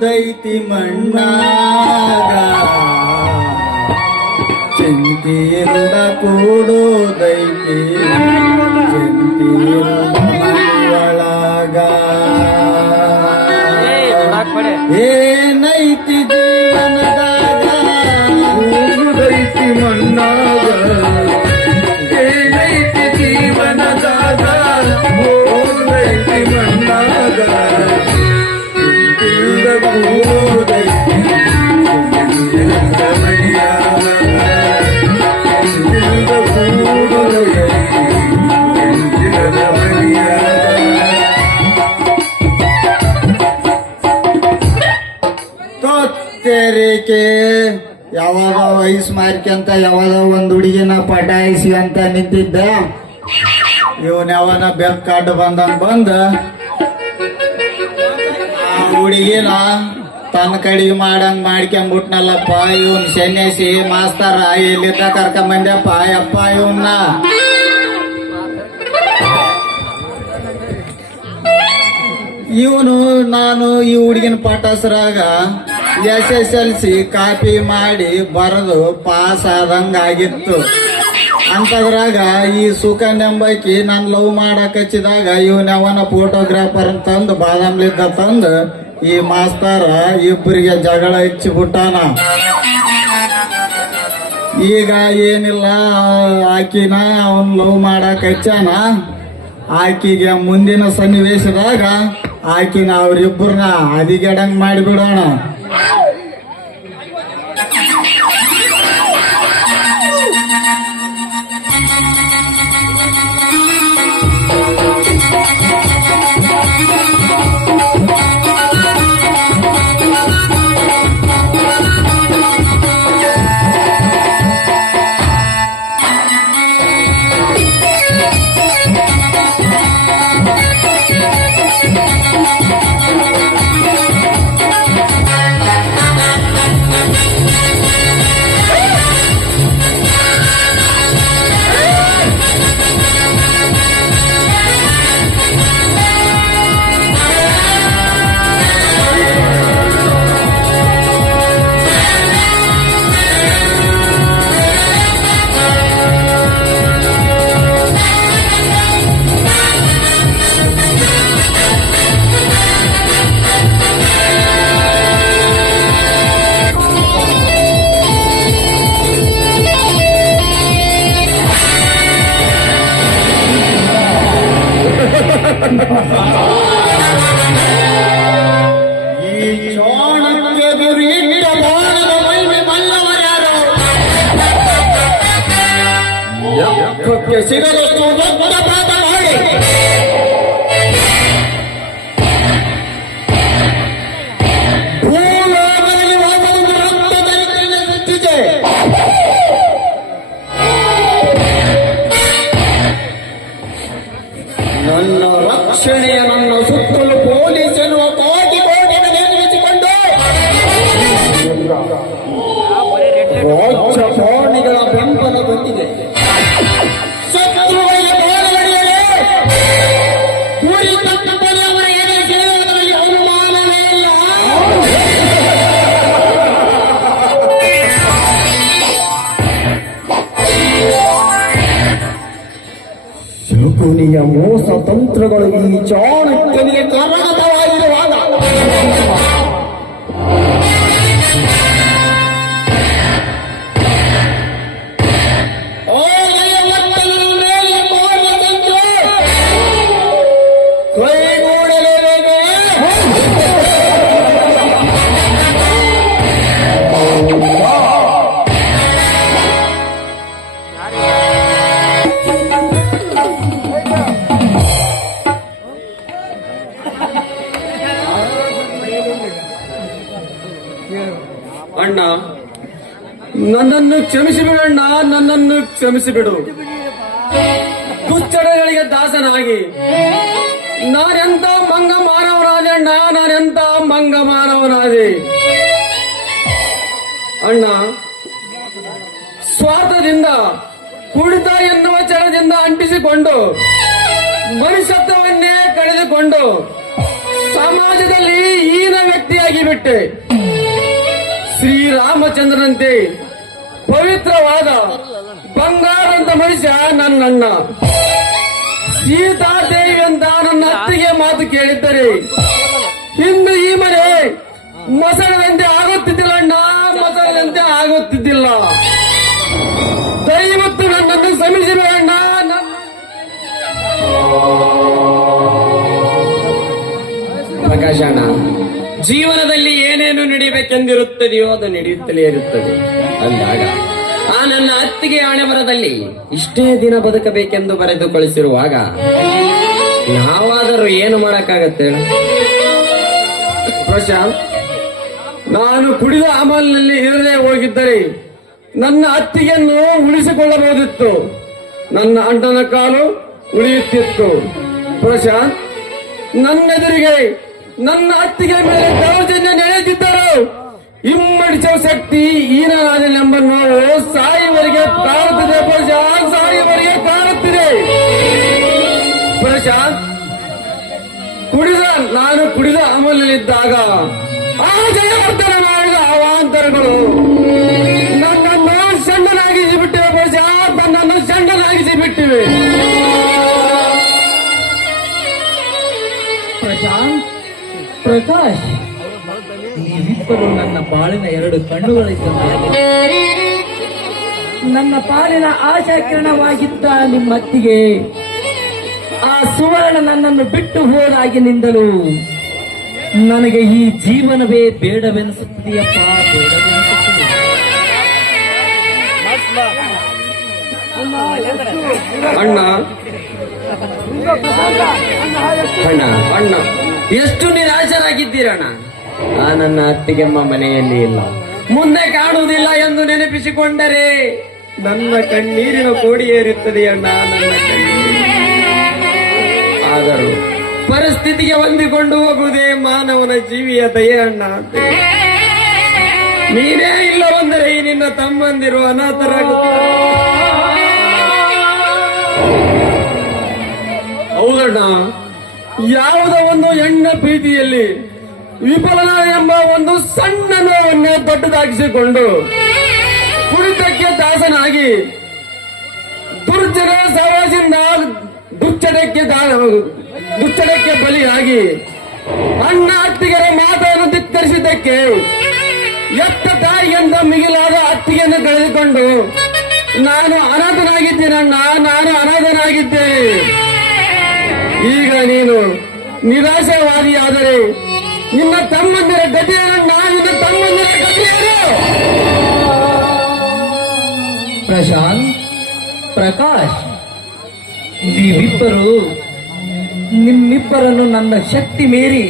ಕೂಡೋದೈತಿ ಮಣ್ಣಾಗ. ಚಿಂತಿಯಿಂದ ಕೂಡೋದೈತಿ ತೆರಿಗೆ ಯಾವಾಗ ವಯಸ್ಸು ಮಾರ್ಕಂತ ಯಾವಾಗ ಒಂದು ಹುಡುಗಿನ ಪಟಾಯಿಸಿ ಅಂತ ನಿಂತಿದ್ದ, ಇವನ್ ಯಾವನ ಬೆಲ್ ಬಂದಂಗ ಬಂದ, ಆ ಹುಡುಗಿನ ತನ್ನ ಕಡೆಗೆ ಮಾಡಂಗ್ ಮಾಡ್ಕೊಂಬಿಟ್ನಲ್ಲಪ್ಪ, ಇವನ್ ಸನ್ಯಾಸಿ, ಮಾಸ್ತರ ಎಲ್ಲಿದ್ದ ಕರ್ಕೊಂಬಂದ್ಯಪ್ಪ ಅಪ್ಪ ಇವನ್ನ. ಇವನು, ನಾನು ಈ ಹುಡುಗಿನ ಪಟಾಸರಾಗ S S L C copy ಮಾಡಿ ಬರೆದು ಪಾಸ್ ಆದಂಗಾಗಿತ್ತು. ಅಂತದ್ರಾಗ ಈ ಸುಕನ್ಯಂಬಕಿ ನಾನು ಲವ್ ಮಾಡಕ್ ಹಚ್ಚಿದಾಗ ಇವನ್ ಅವನ ಫೋಟೋಗ್ರಾಫರ್ ಅಂತಂದು ಬಾದಾಮ್ಲಿದ್ದ ತಂದು ಈ ಮಾಸ್ತರ ಇಬ್ಬರಿಗೆ ಜಗಳ ಹಚ್ಚಿಬಿಟ್ಟಾನ ಈಗ ಏನಿಲ್ಲ, ಆಕಿನ ಅವನ್ ಲವ್ ಮಾಡಕ್ ಹಚ್ಚಾನ. ಆಕಿಗೆ ಮುಂದಿನ ಸನ್ನಿವೇಶದಾಗ ಆಕಿನ ಅವ್ರಿಬ್ಬರನ್ನ ಹದಿಗೆಡಂಗ್ ಮಾಡಿಬಿಡೋಣ. ಪಾಠ ಮಾಡಿ. ಶಕುನಿಯ ಮೋಸ ತಂತ್ರಗಳು ಈ ಚಾಣಕ್ಯನಿಗೆ ಕರಗತವಾಗಿರುವಾಗ ಕ್ಷಮಿಸಿಬಿಡಣ್ಣ ನನ್ನನ್ನು ಕ್ಷಮಿಸಿಬಿಡು. ಕುಚ್ಚಡಗಳಿಗೆ ದಾಸನಾಗಿ. ನಾನೆಂತ ಮಂಗ ಮಾನವನಾದೆ ಅಣ್ಣ ನಾನೆಂತ ಮಂಗ ಮಾನವನಾದೆ. ಅಣ್ಣ, ಸ್ವಾರ್ಥದಿಂದ, ಕುಡಿತ ಎನ್ನುವ ಚಳದಿಂದ ಅಂಟಿಸಿಕೊಂಡು, ಮನುಷ್ಯತ್ವವನ್ನೇ ಕಳೆದುಕೊಂಡು, ಸಮಾಜದಲ್ಲಿ ಈನ ವ್ಯಕ್ತಿಯಾಗಿ ಬಿಟ್ಟೆ ಶ್ರೀರಾಮಚಂದ್ರನಂತೆ ಪವಿತ್ರವಾದ ಬಂಗಾರಂತ ಮನುಷ್ಯ ನನ್ನಣ್ಣ ಸೀತಾದೇವಿ ಅಂತ ನನ್ನ ಅತ್ತಿಗೆ ಮಾತು ಕೇಳಿದ್ದರೆ, ಇಂದು ಈ ಮನೆ ಮೊಸಳದಂತೆ ಆಗುತ್ತಿದ್ದಿಲ್ಲ ಅಣ್ಣ ಮೊಸಳದಂತೆ ಆಗುತ್ತಿದ್ದಿಲ್ಲ. ದಯವಿಟ್ಟು ನನ್ನನ್ನು ಅಣ್ಣ ಪ್ರಕಾಶಣ್ಣ, ಜೀವನದಲ್ಲಿ ಏನೇನು ನಡಿಬೇಕೆಂದಿರುತ್ತದೆಯೋ ಅದು ನಡೆಯುತ್ತಲೇ ಇರುತ್ತದೆ. ಅಂದಾಗ, ಆ ನನ್ನ ಅತ್ತಿಗೆ ಹಣೆಬರದಲ್ಲಿ ಇಷ್ಟೇ ದಿನ ಬದುಕಬೇಕೆಂದು ಬರೆದು ಕಳಿಸಿರುವಾಗ ನಾವಾದರೂ ಏನು ಮಾಡಕ್ಕಾಗತ್ತೆ? ಪ್ರಶಾಂತ್, ನಾನು ಕುಡಿದ ಅಮಲ್ನಲ್ಲಿ ಇರದೆ ಹೋಗಿದ್ದರೆ ನನ್ನ ಅತ್ತಿಗೆಯನ್ನು ಉಳಿಸಿಕೊಳ್ಳಬಹುದಿತ್ತು ನನ್ನ ಅಣ್ಣನ ಕಾಲು ಉಳಿಯುತ್ತಿತ್ತು ಪ್ರಶಾಂತ್, ನನ್ನೆದುರಿಗೆ ನನ್ನ ಅತ್ತಿಗೆ ಮೇಲೆ ದೌರ್ಜನ್ಯ ನಡೆದಿದ್ದರು ಇಮ್ಮಡಿಸುವ ಶಕ್ತಿ ಈನಾದನೆಂಬ ನೋವು ಸಾಯುವರಿಗೆ ಕಾಣುತ್ತಿದೆ. ಪ್ರಶಾಂತ್ ಸಾಯುವರಿಗೆ ಕಾಣುತ್ತಿದೆ. ಪ್ರಶಾಂತ್, ಕುಡಿದ, ನಾನು ಕುಡಿದ ಅಮಲಿದ್ದಾಗ ಆ ಜಯವರ್ಧನ ಮಾಡಿದ ಅವಾಂತರಗಳು ನನ್ನನ್ನು ಸಣ್ಣನಾಗಿಸಿ ಬಿಟ್ಟಿವೆ ಪ್ರಶಾಂತ್, ನನ್ನನ್ನು ಸಣ್ಣನಾಗಿಸಿ ಬಿಟ್ಟಿವೆ ಪ್ರಶಾಂತ್, ಪ್ರಕಾಶ್ ನೀವಿಬ್ಬರು ನನ್ನ ಬಾಳಿನ ಎರಡು ಕಣ್ಣುಗಳಿದ್ದ ನನ್ನ ಪಾಲಿನ ಆಶಾ ಕಿರಣವಾಗಿದ್ದ ನಿಮ್ಮತ್ತಿಗೆ ಆ ಸುವರ್ಣ ನನ್ನನ್ನು ಬಿಟ್ಟು ಹೋದಾಗಿನಿಂದಲೂ ನನಗೆ ಈ ಜೀವನವೇ ಬೇಡವೆನಿಸುತ್ತದೆಯಪ್ಪ ಬೇಡವೆನಿಸುತ್ತದೆ. ಅಣ್ಣ. ಅಣ್ಣ ಅಣ್ಣ. ಎಷ್ಟು ನಿರಾಶರಾಗಿದ್ದೀರಣ್ಣ? ಆ ನನ್ನ ಅತ್ತಿಗೆಮ್ಮ ಮನೆಯಲ್ಲಿ ಇಲ್ಲ. ಮುಂದೆ ಕಾಣುವುದಿಲ್ಲ ಎಂದು ನೆನಪಿಸಿಕೊಂಡರೆ, ನನ್ನ ಕಣ್ಣೀರಿನ ಕೋಡಿ ಏರುತ್ತದೆ ಅಣ್ಣ ನನ್ನ ಆದರೂ ಪರಿಸ್ಥಿತಿಗೆ ಹೊಂದಿಕೊಂಡು ಹೋಗುವುದೇ ಮಾನವನ ಜೀವಿಯ ದಯೆ ಅಣ್ಣ. ನೀನೇ ಇಲ್ಲವೆಂದರೆ ನಿನ್ನ ತಮ್ಮಂದಿರು ಅನಾಥರಾಗುತ್ತಾರೆ. ಹೌದಣ್ಣ, ಯಾವುದೋ ಒಂದು ಹೆಣ್ಣ ಪ್ರೀತಿಯಲ್ಲಿ ವಿಫಲನ ಎಂಬ ಒಂದು ಸಣ್ಣ ನೋವನ್ನೇ ದೊಡ್ಡದಾಗಿಸಿಕೊಂಡು ಕುಡಿತಕ್ಕೆ ದಾಸನಾಗಿ ದುರ್ಜನ ಸಮಾಜದಿಂದ ದುಚ್ಚಡಕ್ಕೆ ದುಚ್ಚಡಕ್ಕೆ ಬಲಿಯಾಗಿ ಅಣ್ಣ ಅತ್ತಿಗೆರ ಮಾತನ್ನು ಧಿಕ್ಕರಿಸಿದ್ದಕ್ಕೆ ಎತ್ತ ತಾಯಿಯಿಂದ ಮಿಗಿಲಾದ ಅತ್ತಿಗೆಯನ್ನು ಕಳೆದುಕೊಂಡು, ನಾನು ಅನಾಥನಾಗಿದ್ದೇನಣ್ಣ ನಾನು ಅನಾಥನಾಗಿದ್ದೇನೆ. ಈಗ ನೀನು ನಿರಾಶಾವಾದಿಯಾದರೆ ನಿನ್ನ ತಮ್ಮಂದಿರ ಗತಿಯನ್ನ ನಿನ್ನ ತಮ್ಮಂದಿರ ಗತಿಯೇನು ಪ್ರಶಾಂತ್, ಪ್ರಕಾಶ್, ನೀವಿಬ್ಬರು, ನಿಮ್ಮಿಬ್ಬರನ್ನು ನನ್ನ ಶಕ್ತಿ ಮೀರಿ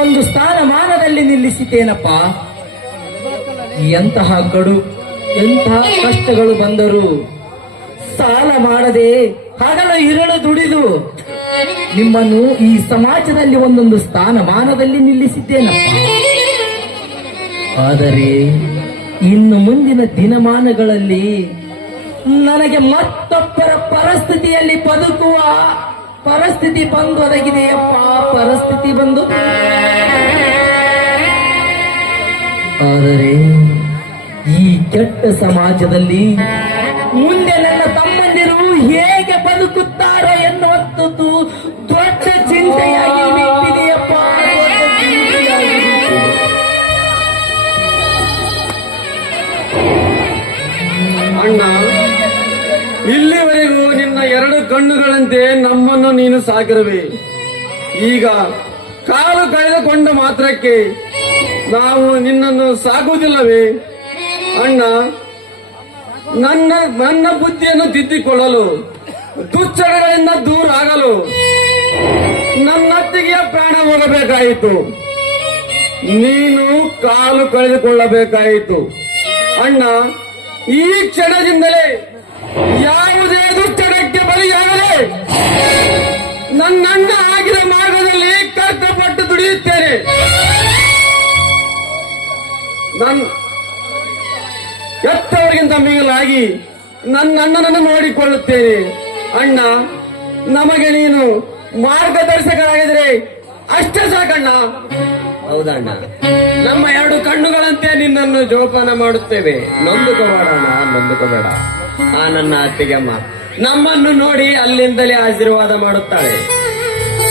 ಒಂದು ಸ್ಥಾನಮಾನದಲ್ಲಿ ನಿಲ್ಲಿಸಿದ್ದೇನಪ್ಪ. ಎಂತಹ ಕಡು ಎಂತಹ ಕಷ್ಟಗಳು ಬಂದರು ಸಾಲ ಮಾಡದೆ ಹಗಲು ಇರಳು ದುಡಿದು ನಿಮ್ಮನ್ನು ಈ ಸಮಾಜದಲ್ಲಿ ಒಂದೊಂದು ಸ್ಥಾನಮಾನದಲ್ಲಿ ನಿಲ್ಲಿಸಿದ್ದೇನಪ್ಪ. ಆದರೆ ಇನ್ನು ಮುಂದಿನ ದಿನಮಾನಗಳಲ್ಲಿ ನನಗೆ ಮತ್ತೊಬ್ಬರ ಪರಿಸ್ಥಿತಿಯಲ್ಲಿ ಬದುಕುವ ಪರಿಸ್ಥಿತಿ ಬಂದು ಒದಗಿದೆಯಪ್ಪ ಪರಿಸ್ಥಿತಿ ಬಂದು. ಆದರೆ ಈ ಕೆಟ್ಟ ಸಮಾಜದಲ್ಲಿ ಮುಂದೆ ನನ್ನ ಕಣ್ಣುಗಳಂತೆ ನಮ್ಮನ್ನು ನೀನು ಸಾಕಿರುವೆ ಈಗ ಕಾಲು ಕಳೆದುಕೊಂಡ ಮಾತ್ರಕ್ಕೆ ನಾವು ನಿನ್ನನ್ನು ಸಾಕುವುದಿಲ್ಲವೇ ಅಣ್ಣ, ನನ್ನ ನನ್ನ ಬುದ್ಧಿಯನ್ನು ತಿದ್ದಿಕೊಳ್ಳಲು, ದುಚ್ಚಡಗಳಿಂದ ದೂರ ಆಗಲು ನನ್ನತ್ತಿಗೆಯ ಪ್ರಾಣ ಹೋಗಬೇಕಾಯಿತು. ನೀನು ಕಾಲು ಕಳೆದುಕೊಳ್ಳಬೇಕಾಯಿತು. ಅಣ್ಣ, ಈ ಕ್ಷಣದಿಂದಲೇ ಯಾವುದೇ ನನ್ನಣ್ಣ ಆಗಿರೋ ಮಾರ್ಗದಲ್ಲಿ ಕರ್ತಪಟ್ಟು ದುಡಿಯುತ್ತೇನೆ. ನನ್ನ ಎತ್ತವರಿಗಿಂತ ಮಿಗಿಲಾಗಿ ನನ್ನ ಅಣ್ಣನನ್ನು ನೋಡಿಕೊಳ್ಳುತ್ತೇನೆ. ಅಣ್ಣ ನಮಗೆ ನೀನು ಮಾರ್ಗದರ್ಶಕರಾಗಿದ್ರೆ ಅಷ್ಟೇ ಸಾಕಣ್ಣ. ಹೌದಣ್ಣ. ನಮ್ಮ ಎರಡು ಕಣ್ಣುಗಳಂತೆ ನಿನ್ನನ್ನು ಜೋಪಾನ ಮಾಡುತ್ತೇವೆ. ನೊಂದುಕೋಬೇಡಣ್ಣ ನೊಂದುಕೋಬೇಡ ಆ ನನ್ನ ಅತ್ತಿಗೆಮ್ಮ ನಮ್ಮನ್ನು ನೋಡಿ ಅಲ್ಲಿಂದಲೇ ಆಶೀರ್ವಾದ ಮಾಡುತ್ತಾಳೆ.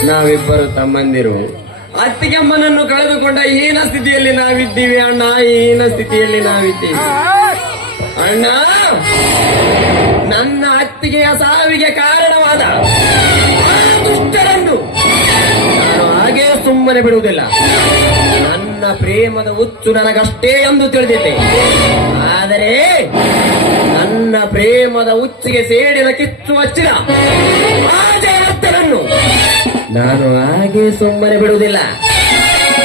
ನಾವಿಬ್ಬರು ತಮ್ಮಂದಿರು. ಅತ್ತಿಗೆಮ್ಮನನ್ನು ಕಳೆದುಕೊಂಡ ಹೀನ ಸ್ಥಿತಿಯಲ್ಲಿ ನಾವಿದ್ದೀವಿ ಅಣ್ಣ. ಹೀನ ಸ್ಥಿತಿಯಲ್ಲಿ ನಾವಿದ್ದೀವಿ. ಅಣ್ಣ, ನನ್ನ ಅತ್ತಿಗೆಯ ಸಾವಿಗೆ ಕಾರಣವಾದ ದುಷ್ಟರನ್ನು ನಾನು ಹಾಗೆ ಸುಮ್ಮನೆ ಬಿಡುವುದಿಲ್ಲ. ನನ್ನ ಪ್ರೇಮದ ಹುಚ್ಚು ನನಗಷ್ಟೇ ಎಂದು ತಿಳಿದಿದ್ದೆ ಆದರೆ ಪ್ರೇಮದ ಉಚ್ಚಿಗೆ ಸೇಡಿದ ಕಿಚ್ಚು ಹಚ್ಚಿದ ಆ ನಾನು ಹಾಗೆ ಸುಮ್ಮನೆ ಬಿಡುವುದಿಲ್ಲ.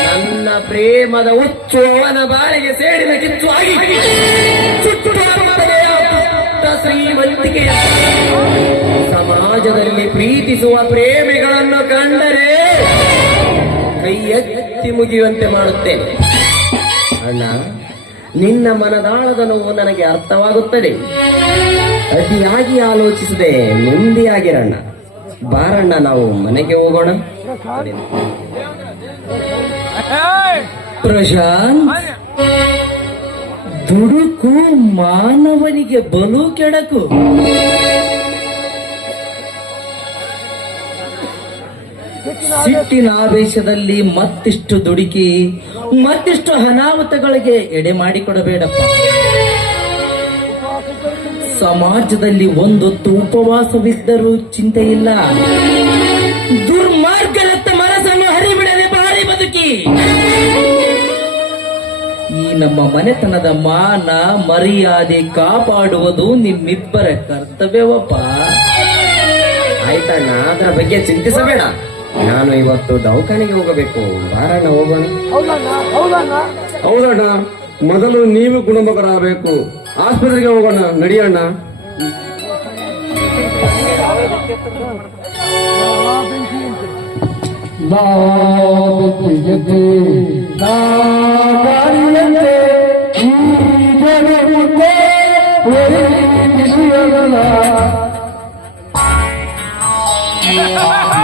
ನನ್ನ ಪ್ರೇಮದ ಹುಚ್ಚು ಅವನ ಬಾಳಿಗೆ ಸೇಡಿದ ಕಿಚ್ಚು ಆಗಿ ಶ್ರೀಮಂತಿಕೆ ಸಮಾಜದಲ್ಲಿ ಪ್ರೀತಿಸುವ ಪ್ರೇಮಿಗಳನ್ನು ಕಂಡರೆ ಕೈ ಎತ್ತಿ ಮುಗಿಯುವಂತೆ ಮಾಡುತ್ತೇನೆ. ಅಣ್ಣ ನಿನ್ನ ಮನದಾಳದ ನೋವು ನನಗೆ ಅರ್ಥವಾಗುತ್ತದೆ. ಅತಿಯಾಗಿ ಆಲೋಚಿಸದೆ ನಿಂದಿಯಾಗಿರಣ್ಣ ಬಾರಣ್ಣ, ನಾವು ಮನೆಗೆ ಹೋಗೋಣ. ಪ್ರಶಾಂತ್, ದುಡುಕು ಮಾನವನಿಗೆ ಬಲು ಕೆಡಕು. ಸಿಟ್ಟಿನ ಆವೇಶದಲ್ಲಿ ಮತ್ತಿಷ್ಟು ದುಡುಕಿ, ಮತ್ತಿಷ್ಟು ಅನಾಹುತಗಳಿಗೆ ಎಡೆ ಮಾಡಿಕೊಡಬೇಡಪ್ಪ. ಸಮಾಜದಲ್ಲಿ ಒಂದೊತ್ತು ಉಪವಾಸವಿದ್ದರೂ ಚಿಂತೆ ಇಲ್ಲ ದುರ್ಮಾರ್ಗದತ್ತ ಮನಸ್ಸನ್ನು ಹರಿಬಿಡದೆ ಬಾರಿ ಬದುಕಿ. ಈ ನಮ್ಮ ಮನೆತನದ ಮಾನ, ಮರ್ಯಾದೆ ಕಾಪಾಡುವುದು ನಿಮ್ಮಿಬ್ಬರ ಕರ್ತವ್ಯವಪ್ಪ. ಆಯ್ತಣ್ಣ, ಅದರ ಬಗ್ಗೆ ಚಿಂತಿಸಬೇಡ. ನಾನು ಇವತ್ತು ದವಾಖಾನೆಗೆ ಹೋಗಬೇಕು. ಬಾರಣ್ಣ ಹೋಗೋಣ? ಹೌದಣ್ಣ ಮೊದಲು ನೀವು ಗುಣಮುಖರಾಗಬೇಕು. ಆಸ್ಪತ್ರೆಗೆ ಹೋಗೋಣ ನಡಿಯಣ್ಣ. ಆ